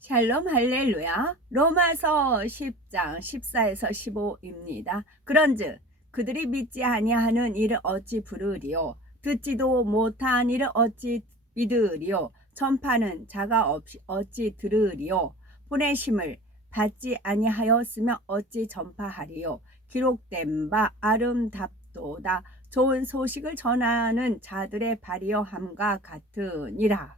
샬롬 할렐루야. 로마서 10장 14에서 15입니다. 그런즉 그들이 믿지 아니하는 이를 어찌 부르리요? 듣지도 못한 이를 어찌 믿으리요? 전파는 자가 없이 어찌 들으리요? 보내심을 받지 아니하였으면 어찌 전파하리요? 기록된 바 아름답도다. 좋은 소식을 전하는 자들의 발이여함과 같으니라.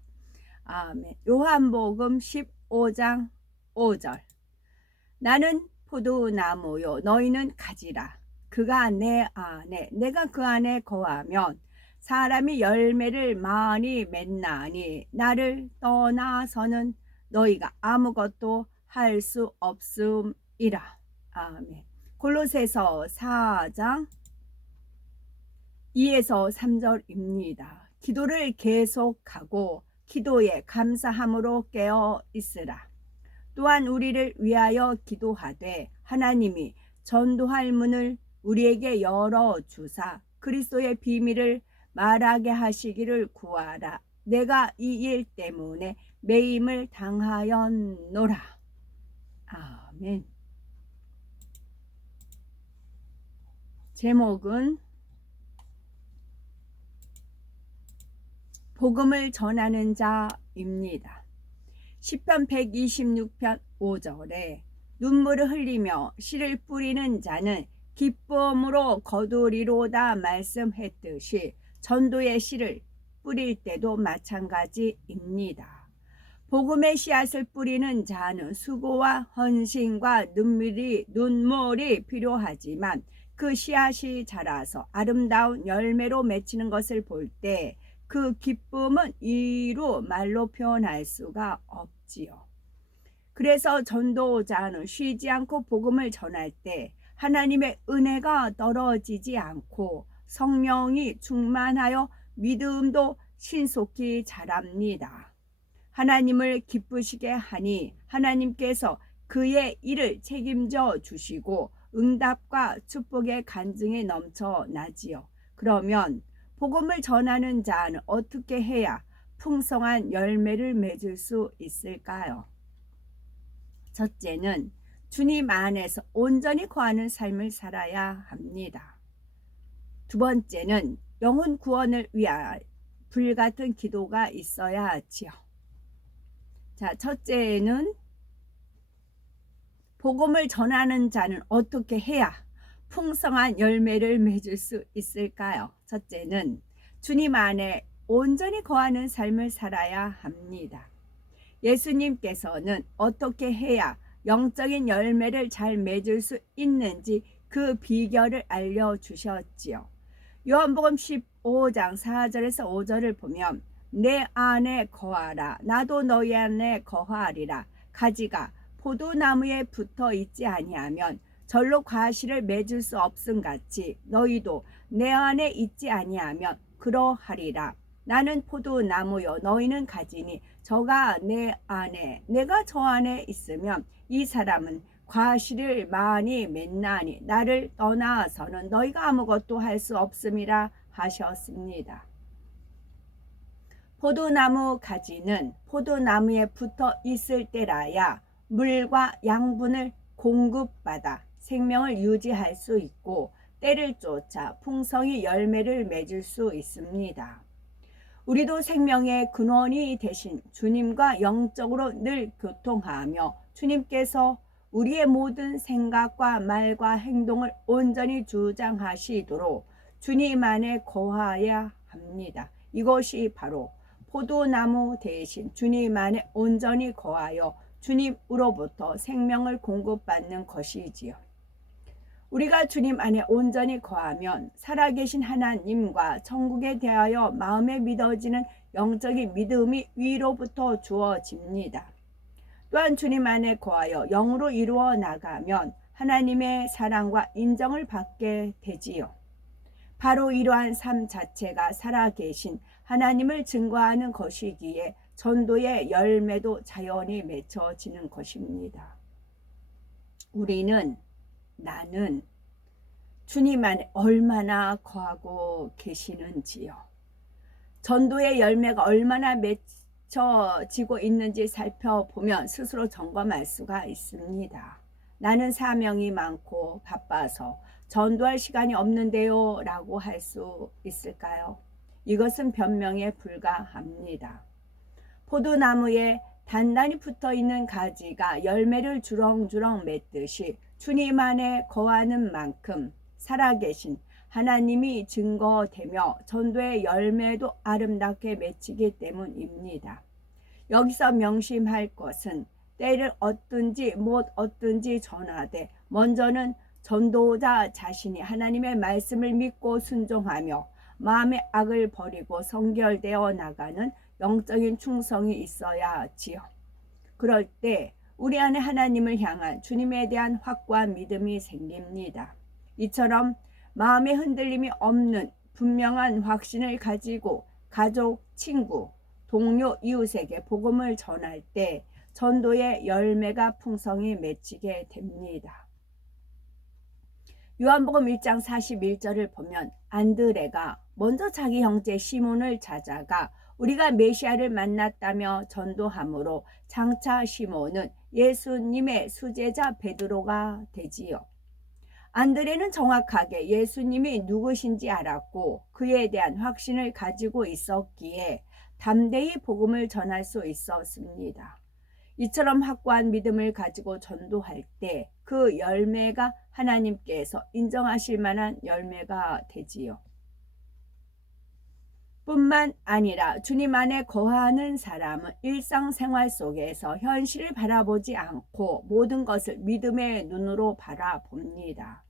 아멘. 요한복음 15장 5절. 나는 포도나무요 너희는 가지라. 그가 내 안에 내가 그 안에 거하면 사람이 열매를 많이 맺나니 나를 떠나서는 너희가 아무것도 할 수 없음이라. 아멘. 골로새서 4장 2에서 3절입니다. 기도를 계속하고 기도에 감사함으로 깨어 있으라. 또한 우리를 위하여 기도하되 하나님이 전도할 문을 우리에게 열어주사 그리스도의 비밀을 말하게 하시기를 구하라. 내가 이 일 때문에 매임을 당하였노라. 아멘. 제목은 복음을 전하는 자입니다. 시편 126편 5절에 눈물을 흘리며 씨를 뿌리는 자는 기쁨으로 거두리로다 말씀했듯이 전도의 씨를 뿌릴 때도 마찬가지입니다. 복음의 씨앗을 뿌리는 자는 수고와 헌신과 눈물이 필요하지만 그 씨앗이 자라서 아름다운 열매로 맺히는 것을 볼 때 그 기쁨은 이루 말로 표현할 수가 없지요. 그래서 전도자는 쉬지 않고 복음을 전할 때 하나님의 은혜가 떨어지지 않고 성령이 충만하여 믿음도 신속히 자랍니다. 하나님을 기쁘시게 하니 하나님께서 그의 일을 책임져 주시고 응답과 축복의 간증이 넘쳐나지요. 그러면 복음을 전하는 자는 어떻게 해야 풍성한 열매를 맺을 수 있을까요? 첫째는 주님 안에서 온전히 거하는 삶을 살아야 합니다. 두 번째는 영혼 구원을 위하여 불같은 기도가 있어야 하지요. 자, 첫째는 복음을 전하는 자는 어떻게 해야 풍성한 열매를 맺을 수 있을까요? 첫째는 주님 안에 온전히 거하는 삶을 살아야 합니다. 예수님께서는 어떻게 해야 영적인 열매를 잘 맺을 수 있는지 그 비결을 알려주셨지요. 요한복음 15장 4절에서 5절을 보면 내 안에 거하라 나도 너희 안에 거하리라. 가지가 포도나무에 붙어 있지 아니하면 절로 과실을 맺을 수 없음 같이 너희도 내 안에 있지 아니하면 그러하리라. 나는 포도나무요 너희는 가지니 저가 내 안에 내가 저 안에 있으면 이 사람은 과실을 많이 맺나니 나를 떠나서는 너희가 아무것도 할 수 없음이라 하셨습니다. 포도나무 가지는 포도나무에 붙어 있을 때라야 물과 양분을 공급받아 생명을 유지할 수 있고 때를 쫓아 풍성히 열매를 맺을 수 있습니다. 우리도 생명의 근원이 되신 주님과 영적으로 늘 교통하며 주님께서 우리의 모든 생각과 말과 행동을 온전히 주장하시도록 주님 안에 거하여야 합니다. 이것이 바로 포도나무 대신 주님 안에 온전히 거하여 주님으로부터 생명을 공급받는 것이지요. 우리가 주님 안에 온전히 거하면 살아계신 하나님과 천국에 대하여 마음에 믿어지는 영적인 믿음이 위로부터 주어집니다. 또한 주님 안에 거하여 영으로 이루어 나가면 하나님의 사랑과 인정을 받게 되지요. 바로 이러한 삶 자체가 살아계신 하나님을 증거하는 것이기에 전도의 열매도 자연히 맺혀지는 것입니다. 나는 주님 안에 얼마나 거하고 계시는지요. 전도의 열매가 얼마나 잊혀지고 있는지 살펴보면 스스로 점검할 수가 있습니다. 나는 사명이 많고 바빠서 전도할 시간이 없는데요 라고 할 수 있을까요? 이것은 변명에 불과합니다. 포도나무에 단단히 붙어있는 가지가 열매를 주렁주렁 맺듯이 주님 안에 거하는 만큼 살아계신 하나님이 증거되며 전도의 열매도 아름답게 맺히기 때문입니다. 여기서 명심할 것은 때를 얻든지 못 얻든지 전하되 먼저는 전도자 자신이 하나님의 말씀을 믿고 순종하며 마음의 악을 버리고 성결되어 나가는 영적인 충성이 있어야 하지요. 그럴 때 우리 안에 하나님을 향한 주님에 대한 확고한 믿음이 생깁니다. 이처럼 마음의 흔들림이 없는 분명한 확신을 가지고 가족, 친구, 동료, 이웃에게 복음을 전할 때 전도의 열매가 풍성히 맺히게 됩니다. 요한복음 1장 41절을 보면 안드레가 먼저 자기 형제 시몬을 찾아가 우리가 메시아를 만났다며 전도함으로 장차 시몬은 예수님의 수제자 베드로가 되지요. 안드레는 정확하게 예수님이 누구신지 알았고 그에 대한 확신을 가지고 있었기에 담대히 복음을 전할 수 있었습니다. 이처럼 확고한 믿음을 가지고 전도할 때 그 열매가 하나님께서 인정하실 만한 열매가 되지요. 뿐만 아니라 주님 안에 거하는 사람은 일상생활 속에서 현실을 바라보지 않고 모든 것을 믿음의 눈으로 바라봅니다.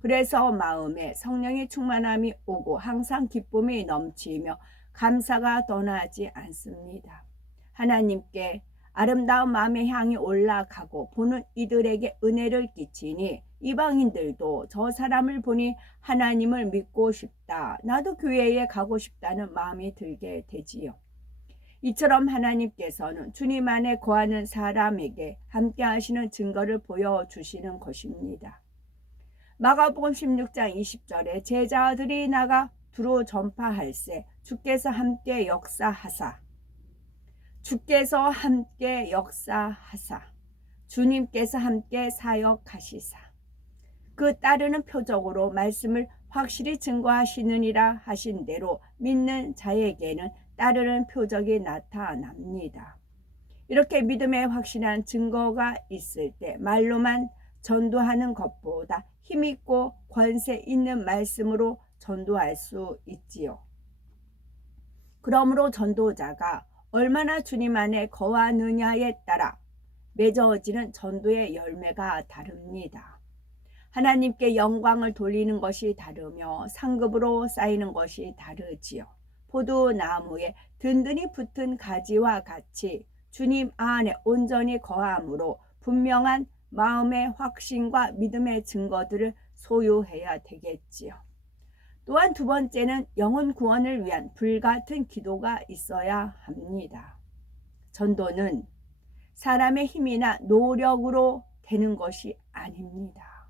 그래서 마음에 성령의 충만함이 오고 항상 기쁨이 넘치며 감사가 떠나지 않습니다. 하나님께 아름다운 마음의 향이 올라가고 보는 이들에게 은혜를 끼치니 이방인들도 저 사람을 보니 하나님을 믿고 싶다, 나도 교회에 가고 싶다는 마음이 들게 되지요. 이처럼 하나님께서는 주님 안에 거하는 사람에게 함께 하시는 증거를 보여주시는 것입니다. 마가복음 16장 20절에 제자들이 나가 두루 전파할세 주께서 함께 역사하사 주님께서 함께 사역하시사 그 따르는 표적으로 말씀을 확실히 증거하시느니라 하신 대로 믿는 자에게는 따르는 표적이 나타납니다. 이렇게 믿음에 확신한 증거가 있을 때 말로만 전도하는 것보다 힘있고 권세 있는 말씀으로 전도할 수 있지요. 그러므로 전도자가 얼마나 주님 안에 거하느냐에 따라 맺어지는 전도의 열매가 다릅니다. 하나님께 영광을 돌리는 것이 다르며 상급으로 쌓이는 것이 다르지요. 포도나무에 든든히 붙은 가지와 같이 주님 안에 온전히 거함으로 분명한 마음의 확신과 믿음의 증거들을 소유해야 되겠지요. 또한 두 번째는 영혼 구원을 위한 불같은 기도가 있어야 합니다. 전도는 사람의 힘이나 노력으로 되는 것이 아닙니다.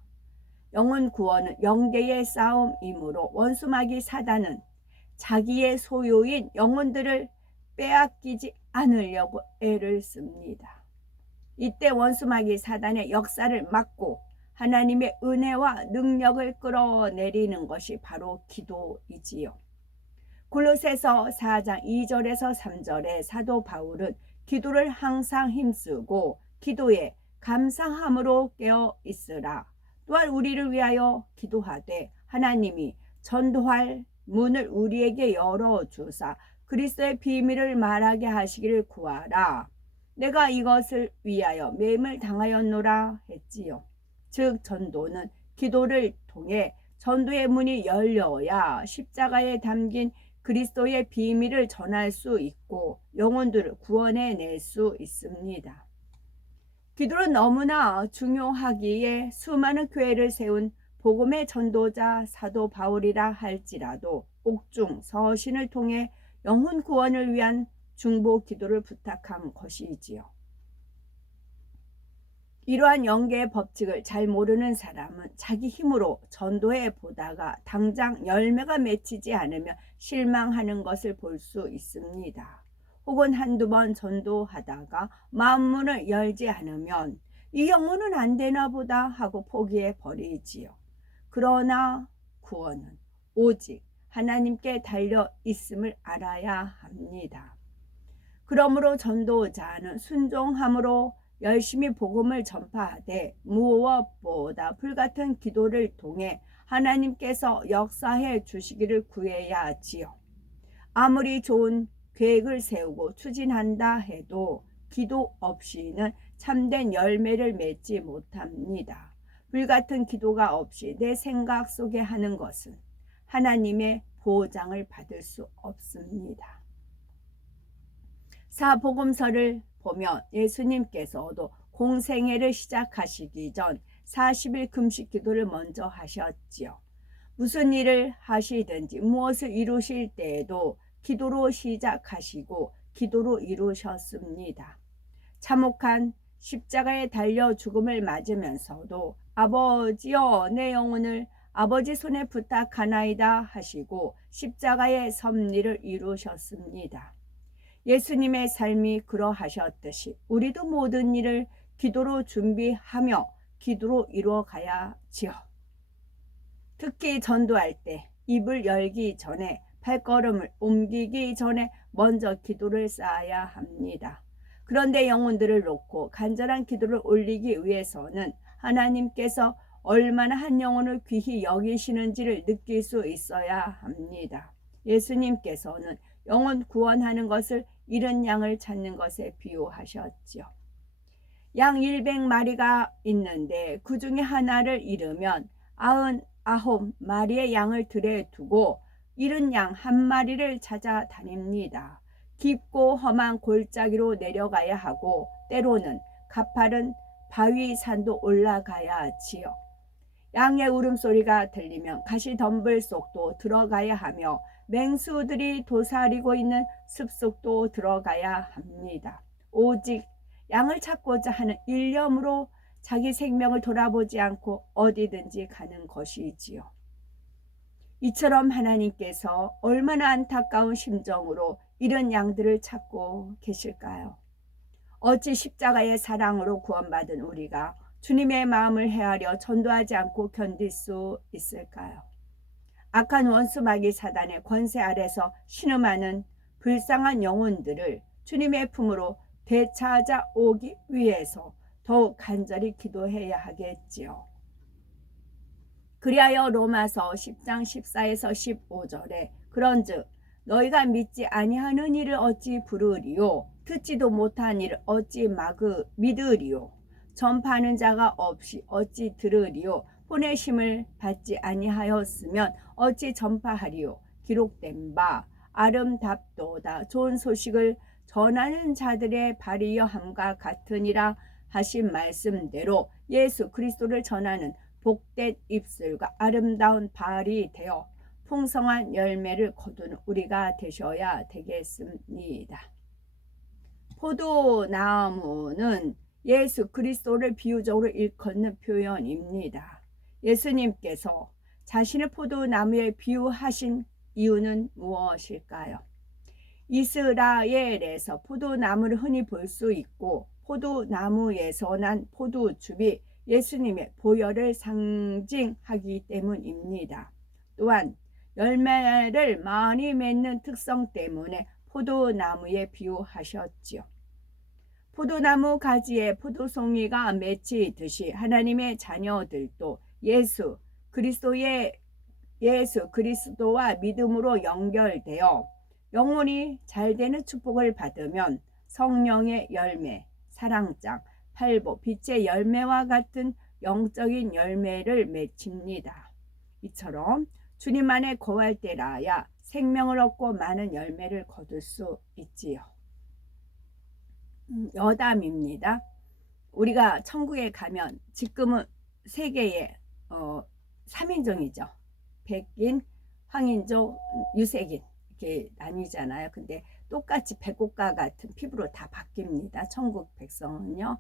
영혼 구원은 영계의 싸움이므로 원수마귀 사단은 자기의 소유인 영혼들을 빼앗기지 않으려고 애를 씁니다. 이때 원수마귀 사단의 역사를 막고 하나님의 은혜와 능력을 끌어내리는 것이 바로 기도이지요. 골로새서 4장 2절에서 3절에 사도 바울은 기도를 항상 힘쓰고 기도에 감사함으로 깨어 있으라. 또한 우리를 위하여 기도하되 하나님이 전도할 문을 우리에게 열어주사 그리스도의 비밀을 말하게 하시기를 구하라. 내가 이것을 위하여 매임을 당하였노라 했지요. 즉 전도는 기도를 통해 전도의 문이 열려야 십자가에 담긴 그리스도의 비밀을 전할 수 있고 영혼들을 구원해낼 수 있습니다. 기도는 너무나 중요하기에 수많은 교회를 세운 복음의 전도자 사도 바울이라 할지라도 옥중 서신을 통해 영혼 구원을 위한 중보 기도를 부탁한 것이지요. 이러한 영계의 법칙을 잘 모르는 사람은 자기 힘으로 전도해 보다가 당장 열매가 맺히지 않으면 실망하는 것을 볼 수 있습니다. 혹은 한두 번 전도하다가 마음문을 열지 않으면 이 영혼은 안 되나 보다 하고 포기해 버리지요. 그러나 구원은 오직 하나님께 달려 있음을 알아야 합니다. 그러므로 전도자는 순종함으로 열심히 복음을 전파하되 무엇보다 불같은 기도를 통해 하나님께서 역사해 주시기를 구해야 하지요. 아무리 좋은 계획을 세우고 추진한다 해도 기도 없이는 참된 열매를 맺지 못합니다. 불같은 기도가 없이 내 생각 속에 하는 것은 하나님의 보장을 받을 수 없습니다. 사복음서를 보면 예수님께서도 공생애를 시작하시기 전 40일 금식 기도를 먼저 하셨지요. 무슨 일을 하시든지 무엇을 이루실 때에도 기도로 시작하시고 기도로 이루셨습니다. 참혹한 십자가에 달려 죽음을 맞으면서도 아버지여 내 영혼을 아버지 손에 부탁하나이다 하시고 십자가의 섭리를 이루셨습니다. 예수님의 삶이 그러하셨듯이 우리도 모든 일을 기도로 준비하며 기도로 이루어가야지요. 특히 전도할 때 입을 열기 전에 발걸음을 옮기기 전에 먼저 기도를 쌓아야 합니다. 그런데 영혼들을 놓고 간절한 기도를 올리기 위해서는 하나님께서 얼마나 한 영혼을 귀히 여기시는지를 느낄 수 있어야 합니다. 예수님께서는 영혼 구원하는 것을 잃은 양을 찾는 것에 비유하셨지요. 양 100마리가 있는데 그 중에 하나를 잃으면 99마리의 양을 들에 두고 잃은 양 한 마리를 찾아다닙니다. 깊고 험한 골짜기로 내려가야 하고 때로는 가파른 바위 산도 올라가야 하지요. 양의 울음소리가 들리면 가시덤불 속도 들어가야 하며 맹수들이 도사리고 있는 숲속도 들어가야 합니다. 오직 양을 찾고자 하는 일념으로 자기 생명을 돌아보지 않고 어디든지 가는 것이지요. 이처럼 하나님께서 얼마나 안타까운 심정으로 이런 양들을 찾고 계실까요? 어찌 십자가의 사랑으로 구원받은 우리가 주님의 마음을 헤아려 전도하지 않고 견딜 수 있을까요? 악한 원수 마귀 사단의 권세 아래서 신음하는 불쌍한 영혼들을 주님의 품으로 되찾아오기 위해서 더욱 간절히 기도해야 하겠지요. 그리하여 로마서 10장 14에서 15절에 그런즉 너희가 믿지 아니하는 일을 어찌 부르리요 듣지도 못한 일을 어찌 믿으리요 전파하는 자가 없이 어찌 들으리요 보내심을 받지 아니하였으면 어찌 전파하리요 기록된 바 아름답도다 좋은 소식을 전하는 자들의 발이여함과 같으니라 하신 말씀대로 예수 그리스도를 전하는 복된 입술과 아름다운 발이 되어 풍성한 열매를 거두는 우리가 되셔야 되겠습니다. 포도나무는 예수 그리스도를 비유적으로 일컫는 표현입니다. 예수님께서 자신을 포도나무에 비유하신 이유는 무엇일까요? 이스라엘에서 포도나무를 흔히 볼 수 있고 포도나무에서 난 포도즙이 예수님의 보혈을 상징하기 때문입니다. 또한 열매를 많이 맺는 특성 때문에 포도나무에 비유하셨지요. 포도나무 가지에 포도송이가 맺히듯이 하나님의 자녀들도 예수 그리스도와 믿음으로 연결되어 영혼이 잘되는 축복을 받으면 성령의 열매, 사랑장, 팔보, 빛의 열매와 같은 영적인 열매를 맺힙니다. 이처럼 주님 안에 거할 때라야 생명을 얻고 많은 열매를 거둘 수 있지요. 여담입니다. 우리가 천국에 가면 지금은 세계에 3인종이죠. 백인, 황인종, 유색인 이렇게 나뉘잖아요. 근데 똑같이 백옥과 같은 피부로 다 바뀝니다. 천국 백성은요.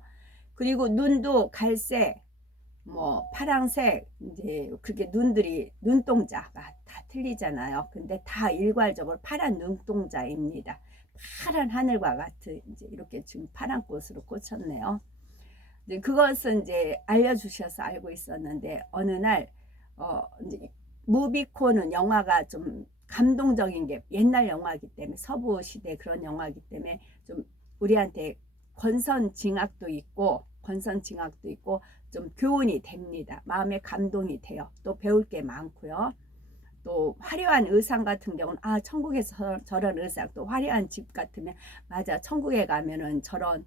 그리고 눈도 갈색, 파랑색, 이제 그게 눈동자가 다 틀리잖아요. 근데 다 일괄적으로 파란 눈동자입니다. 파란 하늘과 같은 이제 이렇게 지금 파란 꽃으로 꽂혔네요. 이제 그것은 이제 알려주셔서 알고 있었는데 어느 날 이제 무비코는 영화가 좀 감동적인 게 옛날 영화이기 때문에 서부 시대 그런 영화이기 때문에 좀 우리한테 권선징악도 있고 좀 교훈이 됩니다. 마음에 감동이 돼요. 또 배울 게 많고요. 또 화려한 의상 같은 경우는 천국에서 저런 의상, 또 화려한 집 같으면 맞아, 천국에 가면은 저런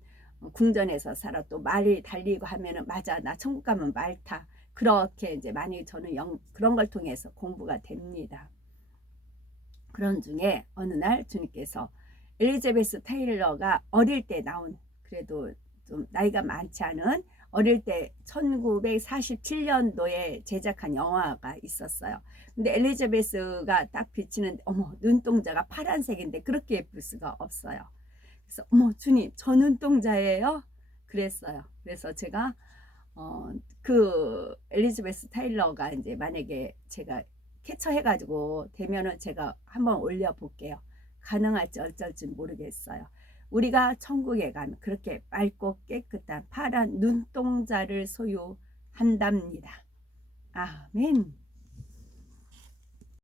궁전에서 살아, 또 말이 달리고 하면은 맞아, 나 천국 가면 말 타. 그렇게 이제 많이 저는 그런 걸 통해서 공부가 됩니다. 그런 중에 어느 날 주님께서 엘리자베스 테일러가 어릴 때 나온, 그래도 좀 나이가 많지 않은 어릴 때 1947년도에 제작한 영화가 있었어요. 근데 엘리자베스가 딱 비치는데 어머, 눈동자가 파란색인데 그렇게 예쁠 수가 없어요. 그래서 어머, 주님, 저 눈동자예요? 그랬어요. 그래서 제가 그 엘리자베스 타일러가 이제 만약에 제가 캡처해가지고 되면은 제가 한번 올려볼게요. 가능할지 어쩔지 모르겠어요. 우리가 천국에 가면 그렇게 맑고 깨끗한 파란 눈동자를 소유한답니다. 아멘.